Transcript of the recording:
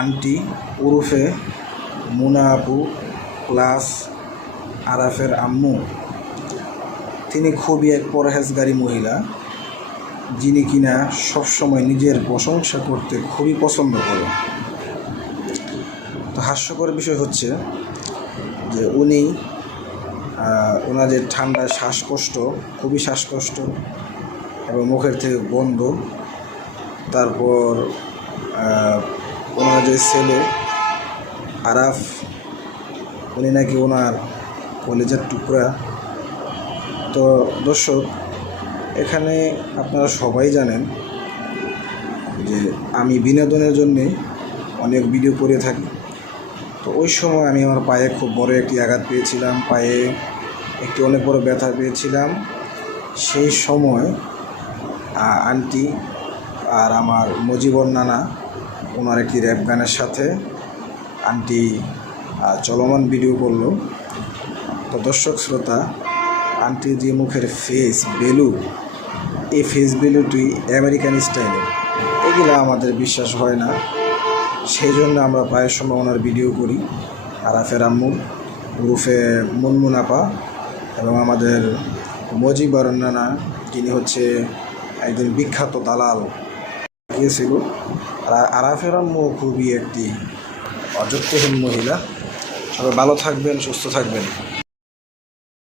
Aunty ওরফে মুনা আপু plus আরাফের আম্মু, তিনি খুবই এক পরহেজগারী মহিলা, যিনি কিনা সবসময় নিজের প্রশংসা করতে খুবই পছন্দ করে। তো হাস্যকর বিষয় হচ্ছে যে ওনাদের ঠান্ডায় শ্বাসকষ্ট, খুবই শ্বাসকষ্ট এবং মুখের থেকে গন্ধ। তারপর ওনার যে ছেলে আরাফ, উনি নাকি ওনার কলেজের টুকরা। তো দর্শক, এখানে আপনারা সবাই জানেন যে আমি বিনোদনের জন্যে অনেক ভিডিও করে থাকি। তো ওই সময় আমি আমার পায়ে খুব বড় একটি আঘাত পেয়েছিলাম, পায়ে একটি অনেক বড় ব্যথা পেয়েছিলাম। সেই সময় আন্টি আর আমার মজিবর নানা ওনার একটি র্যাপ গানের সাথে আন্টি চলমান ভিডিও করলো। তো দর্শক শ্রোতা, আন্টির যে মুখের ফেস ভ্যালু, এই ফেস ভ্যালুটি আমেরিকান স্টাইলের, এগুলো আমাদের বিশ্বাস হয় না। সেই জন্য আমরা প্রায় সময় ওনার ভিডিও করি। আরাফের আম্মু ওরফে মুনমুন আপা এবং আমাদের মজিবর নানা, যিনি হচ্ছে একজন বিখ্যাত দালাল গিয়েছিল। আরাফের আম্মু খুবই একটি অযত্নহীন মহিলা। সবাই ভালো থাকবেন, সুস্থ থাকবেন।